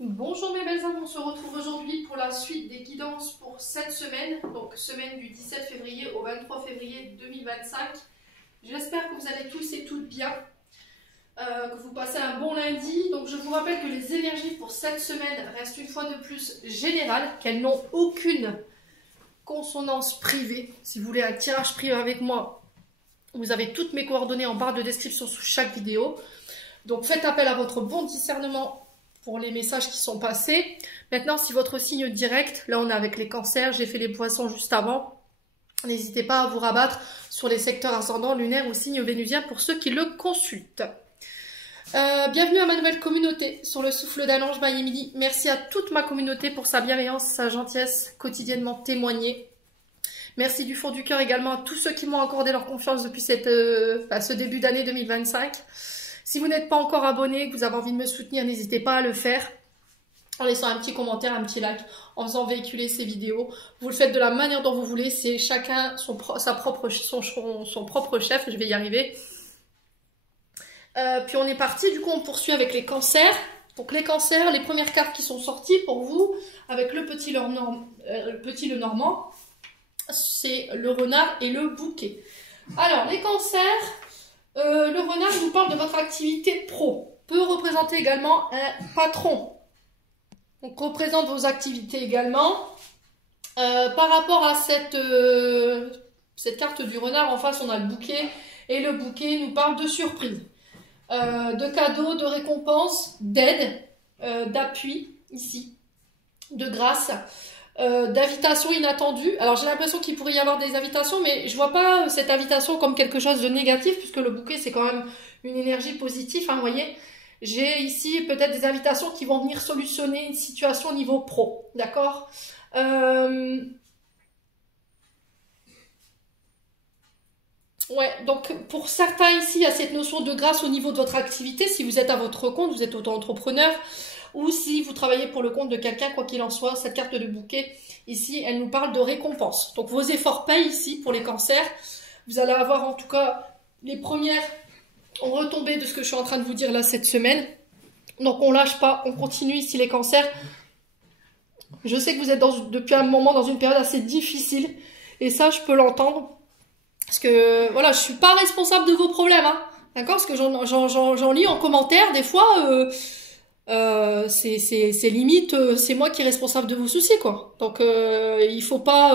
Bonjour mes belles âmes, on se retrouve aujourd'hui pour la suite des guidances pour cette semaine, donc semaine du 17 février au 23 février 2025. J'espère que vous allez tous et toutes bien, que vous passez un bon lundi. Donc je vous rappelle que les énergies pour cette semaine restent une fois de plus générales, qu'elles n'ont aucune consonance privée. Si vous voulez un tirage privé avec moi, vous avez toutes mes coordonnées en barre de description sous chaque vidéo. Donc faites appel à votre bon discernement pour les messages qui sont passés. Maintenant, si votre signe direct, là on est avec les cancers, j'ai fait les poissons juste avant, n'hésitez pas à vous rabattre sur les secteurs ascendants, lunaires ou signes vénusiens pour ceux qui le consultent. Bienvenue à ma nouvelle communauté sur le souffle d'un ange by Emily. Merci à toute ma communauté pour sa bienveillance, sa gentillesse quotidiennement témoignée. Merci du fond du cœur également à tous ceux qui m'ont accordé leur confiance depuis ce début d'année 2025. Si vous n'êtes pas encore abonné, que vous avez envie de me soutenir, n'hésitez pas à le faire en laissant un petit commentaire, un petit like, en faisant véhiculer ces vidéos. Vous le faites de la manière dont vous voulez, c'est chacun son propre chef, je vais y arriver. Puis on est parti, du coup on poursuit avec les cancers. Donc les cancers, les premières cartes qui sont sorties pour vous, avec le petit Lenormand, c'est le renard et le bouquet. Alors les cancers... le renard nous parle de votre activité pro. Peut représenter également un patron. Donc représente vos activités également. Par rapport à cette carte du renard, en face on a le bouquet. Et le bouquet nous parle de surprise. De cadeaux, de récompenses, d'aide, d'appui ici, de grâce. D'invitations inattendues. Alors j'ai l'impression qu'il pourrait y avoir des invitations, mais je vois pas cette invitation comme quelque chose de négatif, puisque le bouquet c'est quand même une énergie positive, hein, vous voyez. J'ai ici peut-être des invitations qui vont venir solutionner une situation au niveau pro, d'accord. Ouais, donc pour certains ici, il y a cette notion de grâce au niveau de votre activité. Si vous êtes à votre compte, vous êtes auto-entrepreneur, ou si vous travaillez pour le compte de quelqu'un, quoi qu'il en soit, cette carte de bouquet, ici, elle nous parle de récompense. Donc vos efforts payent ici pour les cancers. Vous allez avoir en tout cas les premières retombées de ce que je suis en train de vous dire là cette semaine. Donc on lâche pas, on continue ici les cancers. Je sais que vous êtes depuis un moment dans une période assez difficile, et ça je peux l'entendre. Parce que voilà, je suis pas responsable de vos problèmes, hein. D'accord? Parce que j'en lis en commentaire des fois... c'est limite, c'est moi qui est responsable de vos soucis, quoi. Donc il faut pas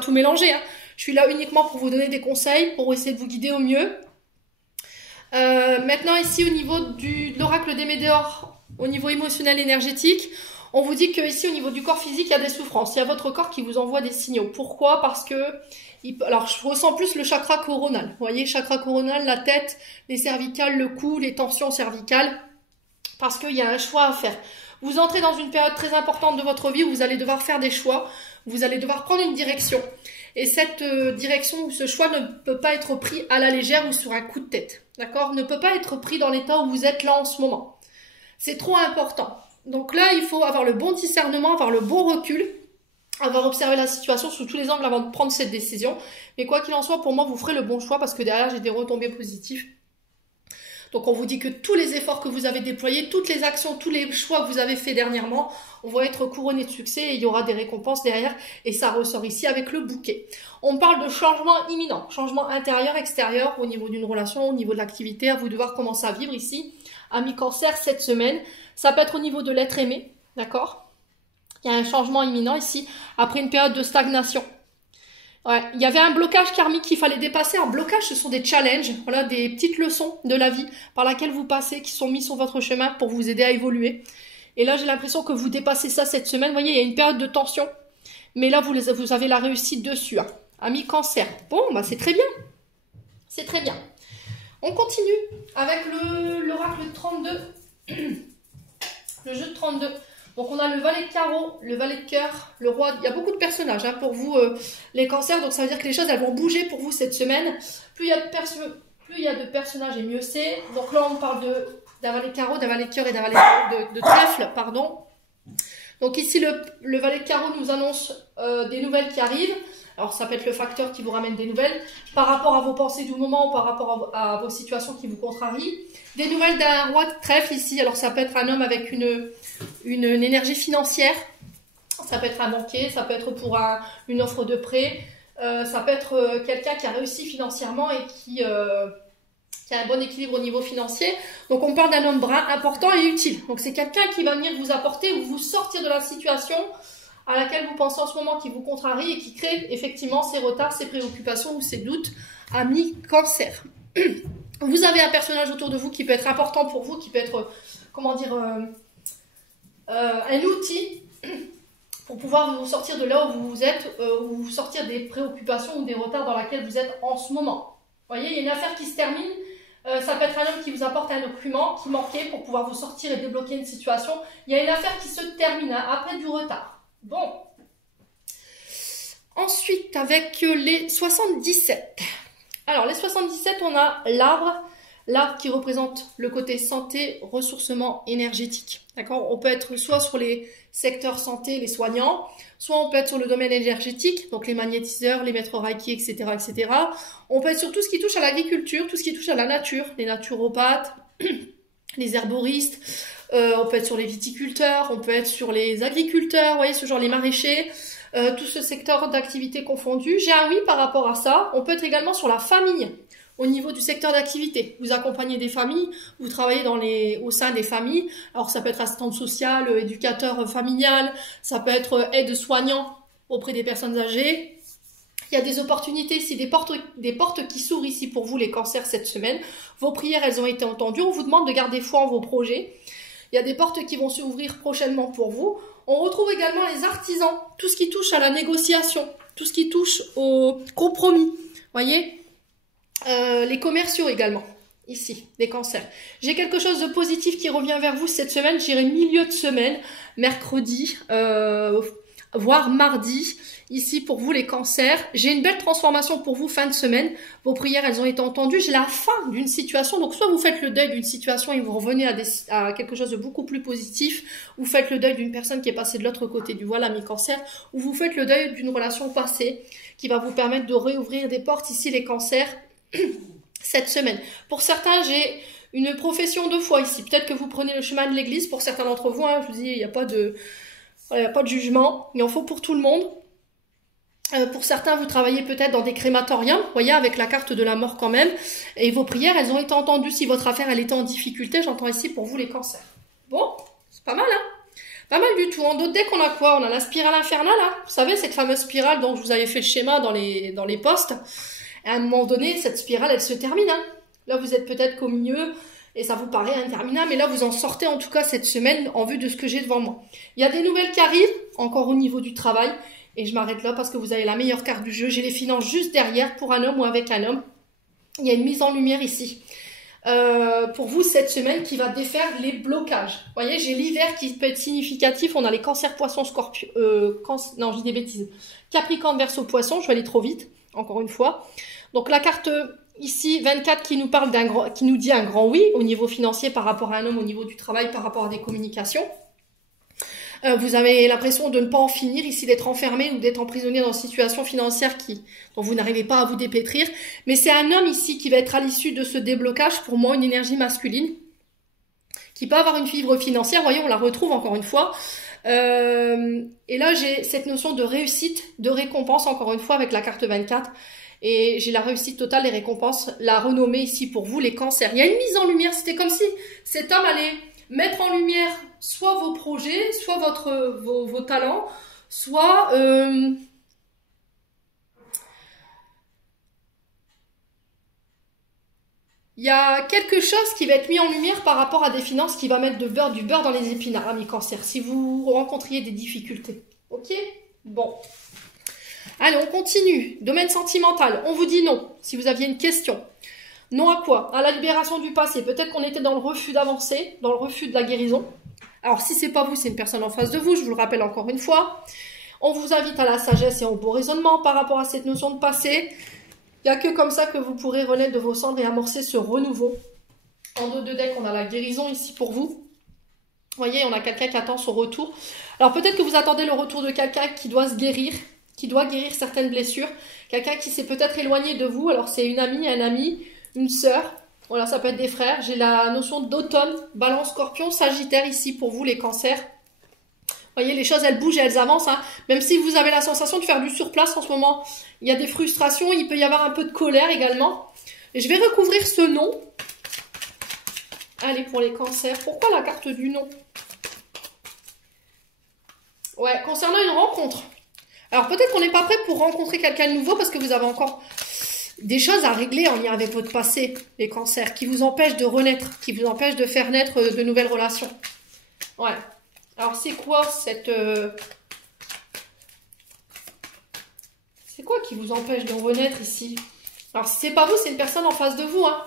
tout mélanger, hein. Je suis là uniquement pour vous donner des conseils, pour essayer de vous guider au mieux. Maintenant ici au niveau de l'oracle des Médéors, au niveau émotionnel énergétique, on vous dit que ici au niveau du corps physique il y a des souffrances, il y a votre corps qui vous envoie des signaux. Pourquoi? Parce que alors je ressens plus le chakra coronal. Vous voyez, chakra coronal, la tête, les cervicales, le cou, les tensions cervicales. Parce qu'il y a un choix à faire. Vous entrez dans une période très importante de votre vie où vous allez devoir faire des choix, vous allez devoir prendre une direction. Et cette direction ou ce choix ne peut pas être pris à la légère ou sur un coup de tête. D'accord? Ne peut pas être pris dans l'état où vous êtes là en ce moment. C'est trop important. Donc là, il faut avoir le bon discernement, avoir le bon recul, avoir observé la situation sous tous les angles avant de prendre cette décision. Mais quoi qu'il en soit, pour moi, vous ferez le bon choix parce que derrière, j'ai des retombées positives. Donc on vous dit que tous les efforts que vous avez déployés, toutes les actions, tous les choix que vous avez faits dernièrement, on va être couronnés de succès et il y aura des récompenses derrière. Et ça ressort ici avec le bouquet. On parle de changement imminent, changement intérieur, extérieur, au niveau d'une relation, au niveau de l'activité, à vous de voir comment ça vivre ici. Amis cancer, cette semaine, ça peut être au niveau de l'être aimé, d'accord? Il y a un changement imminent ici, après une période de stagnation. Ouais, il y avait un blocage karmique qu'il fallait dépasser. Un blocage, ce sont des challenges, voilà, des petites leçons de la vie par laquelle vous passez, qui sont mis sur votre chemin pour vous aider à évoluer. Et là, j'ai l'impression que vous dépassez ça cette semaine. Vous voyez, il y a une période de tension, mais là, vous avez la réussite dessus, hein. Amis cancer. Bon, bah c'est très bien. C'est très bien. On continue avec l'oracle 32. Le jeu de 32. Donc on a le valet de carreau, le valet de cœur, le roi. Il y a beaucoup de personnages, hein, pour vous les cancers. Donc ça veut dire que les choses elles vont bouger pour vous cette semaine. Plus il y a de personnages et mieux c'est. Donc là on parle d'un valet de carreau, d'un valet de cœur et d'un valet de trèfle, pardon. Donc ici le valet de carreau nous annonce des nouvelles qui arrivent. Alors ça peut être le facteur qui vous ramène des nouvelles par rapport à vos pensées du moment ou par rapport à vos situations qui vous contrarient. Des nouvelles d'un roi de trèfle ici. Alors ça peut être un homme avec une énergie financière. Ça peut être un banquier, ça peut être pour une offre de prêt, ça peut être quelqu'un qui a réussi financièrement et qui a un bon équilibre au niveau financier. Donc on parle d'un homme brun important et utile. Donc c'est quelqu'un qui va venir vous apporter ou vous sortir de la situation à laquelle vous pensez en ce moment, qui vous contrarie et qui crée effectivement ces retards, ces préoccupations ou ces doutes. Ami Cancer. Vous avez un personnage autour de vous qui peut être important pour vous, qui peut être, comment dire, un outil pour pouvoir vous sortir de là où vous êtes, ou vous sortir des préoccupations ou des retards dans lesquels vous êtes en ce moment. Vous voyez, il y a une affaire qui se termine, ça peut être un homme qui vous apporte un document qui manquait pour pouvoir vous sortir et débloquer une situation. Il y a une affaire qui se termine après du retard. Bon. Ensuite, avec les 77. Alors, les 77, on a l'arbre. L'arbre qui représente le côté santé, ressourcement énergétique. D'accord? On peut être soit sur les secteurs santé, les soignants, soit on peut être sur le domaine énergétique, donc les magnétiseurs, les maîtres Reiki, etc., etc. On peut être sur tout ce qui touche à l'agriculture, tout ce qui touche à la nature, les naturopathes, les herboristes. On peut être sur les viticulteurs, on peut être sur les agriculteurs, vous voyez, ce genre les maraîchers. Tout ce secteur d'activité confondu. J'ai un oui par rapport à ça. On peut être également sur la famille. Au niveau du secteur d'activité, vous accompagnez des familles, vous travaillez au sein des familles. Alors ça peut être assistante sociale, éducateur familial, ça peut être aide-soignant auprès des personnes âgées. Il y a des opportunités ici, des portes qui s'ouvrent ici pour vous les cancers cette semaine. Vos prières, elles ont été entendues. On vous demande de garder foi en vos projets. Il y a des portes qui vont s'ouvrir prochainement pour vous. On retrouve également les artisans, tout ce qui touche à la négociation, tout ce qui touche au compromis. Voyez, les commerciaux également, ici, les cancers. J'ai quelque chose de positif qui revient vers vous cette semaine, j'irai milieu de semaine, mercredi, voire mardi, ici pour vous les cancers. J'ai une belle transformation pour vous fin de semaine, vos prières elles ont été entendues, j'ai la fin d'une situation, donc soit vous faites le deuil d'une situation et vous revenez à quelque chose de beaucoup plus positif, vous faites le deuil d'une personne qui est passée de l'autre côté du voile, ami cancer, ou vous faites le deuil d'une relation passée qui va vous permettre de réouvrir des portes ici les cancers, cette semaine. Pour certains, j'ai une profession de foi ici. Peut-être que vous prenez le chemin de l'église. Pour certains d'entre vous, je vous dis, il n'y a pas de jugement. Il en faut pour tout le monde. Pour certains, vous travaillez peut-être dans des crématoriums, vous voyez, avec la carte de la mort quand même. Et vos prières, elles ont été entendues. Si votre affaire, elle était en difficulté, j'entends ici pour vous les cancers. Bon, c'est pas mal, hein? Pas mal du tout. En d'autres decks, on a quoi? On a la spirale infernale, hein. Vous savez, cette fameuse spirale dont je vous avais fait le schéma dans les postes. À un moment donné, cette spirale, elle se termine. Hein. Là, vous êtes peut-être qu'au milieu et ça vous paraît interminable, mais là, vous en sortez en tout cas cette semaine en vue de ce que j'ai devant moi. Il y a des nouvelles qui arrivent, encore au niveau du travail, et je m'arrête là parce que vous avez la meilleure carte du jeu. J'ai les finances juste derrière pour un homme ou avec un homme. Il y a une mise en lumière ici. Pour vous, cette semaine qui va défaire les blocages. Vous voyez, j'ai l'hiver qui peut être significatif. On a les cancers, poissons, scorpions. Non, je dis des bêtises. Capricorne, Verseau, Poisson. Je vais aller trop vite. Encore une fois. Donc la carte ici 24 qui nous parle qui nous dit un grand oui au niveau financier par rapport à un homme, au niveau du travail, par rapport à des communications. Vous avez l'impression de ne pas en finir ici, d'être enfermé ou d'être emprisonné dans une situation financière dont vous n'arrivez pas à vous dépêtrir. Mais c'est un homme ici qui va être à l'issue de ce déblocage, pour moi une énergie masculine, qui peut avoir une fibre financière. Vous voyez, on la retrouve encore une fois. Et là, j'ai cette notion de réussite, de récompense, encore une fois, avec la carte 24. Et j'ai la réussite totale, les récompenses, la renommée ici pour vous, les cancers. Il y a une mise en lumière, c'était comme si cet homme allait mettre en lumière soit vos projets, soit vos talents, soit... Il y a quelque chose qui va être mis en lumière par rapport à des finances qui va mettre du beurre dans les épinards, amis cancer, si vous rencontriez des difficultés. Ok? Bon. Allez, on continue. Domaine sentimental, on vous dit non, si vous aviez une question. Non à quoi? À la libération du passé. Peut-être qu'on était dans le refus d'avancer, dans le refus de la guérison. Alors, si c'est pas vous, c'est une personne en face de vous, je vous le rappelle encore une fois. On vous invite à la sagesse et au bon raisonnement par rapport à cette notion de passé. Il n'y a que comme ça que vous pourrez renaître de vos cendres et amorcer ce renouveau. En dos de deck, on a la guérison ici pour vous. Vous voyez, on a quelqu'un qui attend son retour. Alors peut-être que vous attendez le retour de quelqu'un qui doit se guérir, qui doit guérir certaines blessures. Quelqu'un qui s'est peut-être éloigné de vous. Alors c'est une amie, un ami, une sœur. Voilà, ça peut être des frères. J'ai la notion d'automne, Balance, Scorpion, Sagittaire ici pour vous les cancers. voyez, les choses, elles bougent et elles avancent. Hein. Même si vous avez la sensation de faire du surplace en ce moment, il y a des frustrations, il peut y avoir un peu de colère également. Et je vais recouvrir ce nom. Allez, pour les cancers. Pourquoi la carte du nom? Ouais, concernant une rencontre. Alors peut-être qu'on n'est pas prêt pour rencontrer quelqu'un de nouveau parce que vous avez encore des choses à régler en lien avec votre passé, les cancers, qui vous empêchent de renaître, qui vous empêchent de faire naître de nouvelles relations. Ouais. Alors c'est quoi cette... C'est quoi qui vous empêche de renaître ici? Alors si c'est pas vous, c'est une personne en face de vous. Hein.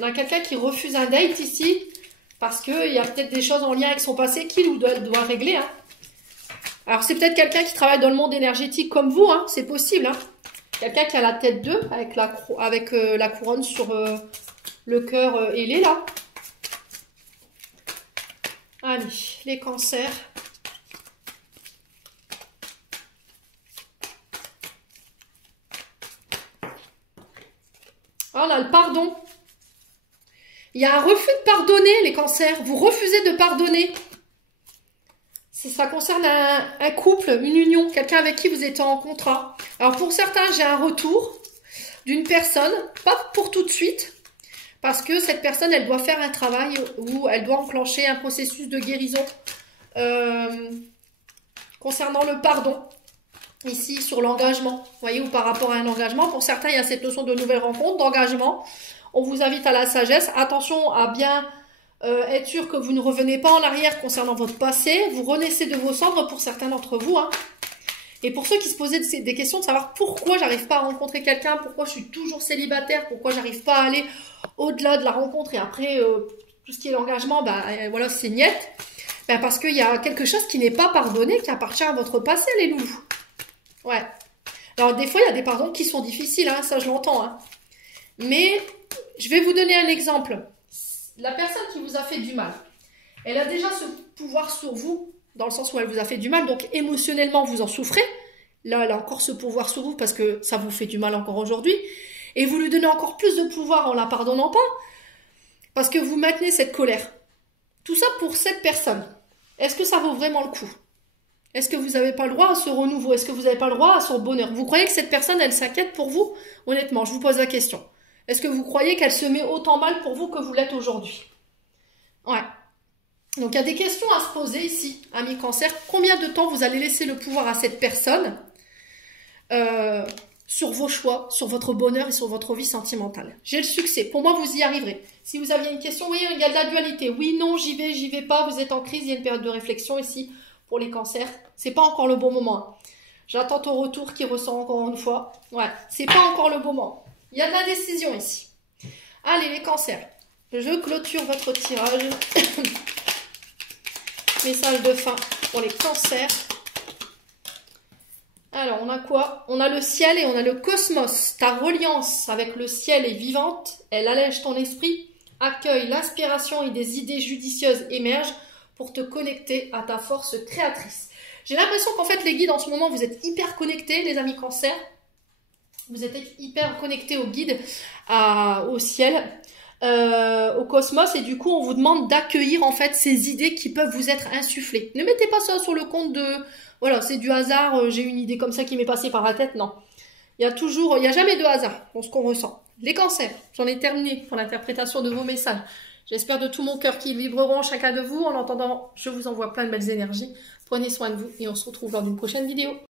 On a quelqu'un qui refuse un date ici parce qu'il y a peut-être des choses en lien avec son passé qu'il ou elle doit régler. Hein. Alors c'est peut-être quelqu'un qui travaille dans le monde énergétique comme vous, hein. C'est possible. Hein. Quelqu'un qui a la tête 2 avec la couronne sur le cœur ailé là. Allez, les cancers. Oh là, le pardon. Il y a un refus de pardonner, les cancers. Vous refusez de pardonner. Ça concerne un couple, une union, quelqu'un avec qui vous êtes en contrat. Alors pour certains, j'ai un retour d'une personne, pas pour tout de suite, parce que cette personne, elle doit faire un travail où elle doit enclencher un processus de guérison concernant le pardon, ici sur l'engagement, vous voyez, ou par rapport à un engagement. Pour certains, il y a cette notion de nouvelle rencontre, d'engagement. On vous invite à la sagesse. Attention à bien être sûr que vous ne revenez pas en arrière concernant votre passé. Vous renaissez de vos cendres pour certains d'entre vous. Hein. Et pour ceux qui se posaient des questions de savoir pourquoi j'arrive pas à rencontrer quelqu'un, pourquoi je suis toujours célibataire, pourquoi j'arrive pas à aller au-delà de la rencontre et après tout ce qui est l'engagement, voilà, c'est niet. Parce qu'il y a quelque chose qui n'est pas pardonné, qui appartient à votre passé, les loulous. Ouais. Alors des fois, il y a des pardons qui sont difficiles, hein, ça je l'entends. Hein. Mais je vais vous donner un exemple. La personne qui vous a fait du mal, elle a déjà ce pouvoir sur vous, dans le sens où elle vous a fait du mal, donc émotionnellement vous en souffrez. Là, elle a encore ce pouvoir sur vous parce que ça vous fait du mal encore aujourd'hui. Et vous lui donnez encore plus de pouvoir en la pardonnant pas, parce que vous maintenez cette colère. Tout ça pour cette personne. Est-ce que ça vaut vraiment le coup? Est-ce que vous n'avez pas le droit à ce renouveau? Est-ce que vous n'avez pas le droit à son bonheur? Vous croyez que cette personne, elle s'inquiète pour vous? Honnêtement, je vous pose la question. Est-ce que vous croyez qu'elle se met autant mal pour vous que vous l'êtes aujourd'hui? Ouais. Donc, il y a des questions à se poser ici, amis cancer. Combien de temps vous allez laisser le pouvoir à cette personne sur vos choix, sur votre bonheur et sur votre vie sentimentale? J'ai le succès. Pour moi, vous y arriverez. Si vous aviez une question, oui, il y a de la dualité. Oui, non, j'y vais pas. Vous êtes en crise. Il y a une période de réflexion ici pour les cancers. C'est pas encore le bon moment. Hein. J'attends ton retour qui ressort encore une fois. Ouais, c'est pas encore le bon moment. Il y a de la décision ici. Allez, les cancers. Je clôture votre tirage. Message de fin pour les cancers. Alors, on a quoi? On a le ciel et on a le cosmos. Ta reliance avec le ciel est vivante. Elle allège ton esprit. Accueille l'inspiration et des idées judicieuses émergent pour te connecter à ta force créatrice. J'ai l'impression qu'en fait, les guides, en ce moment, vous êtes hyper connectés, les amis cancers. Vous êtes hyper connectés aux guides, au ciel, au cosmos. Et du coup, on vous demande d'accueillir en fait ces idées qui peuvent vous être insufflées. Ne mettez pas ça sur le compte de... Voilà, c'est du hasard, j'ai une idée comme ça qui m'est passée par la tête. Non. Il y a jamais de hasard dans ce qu'on ressent. Les cancers, j'en ai terminé pour l'interprétation de vos messages. J'espère de tout mon cœur qu'ils vibreront chacun de vous. En attendant, je vous envoie plein de belles énergies. Prenez soin de vous et on se retrouve lors d'une prochaine vidéo.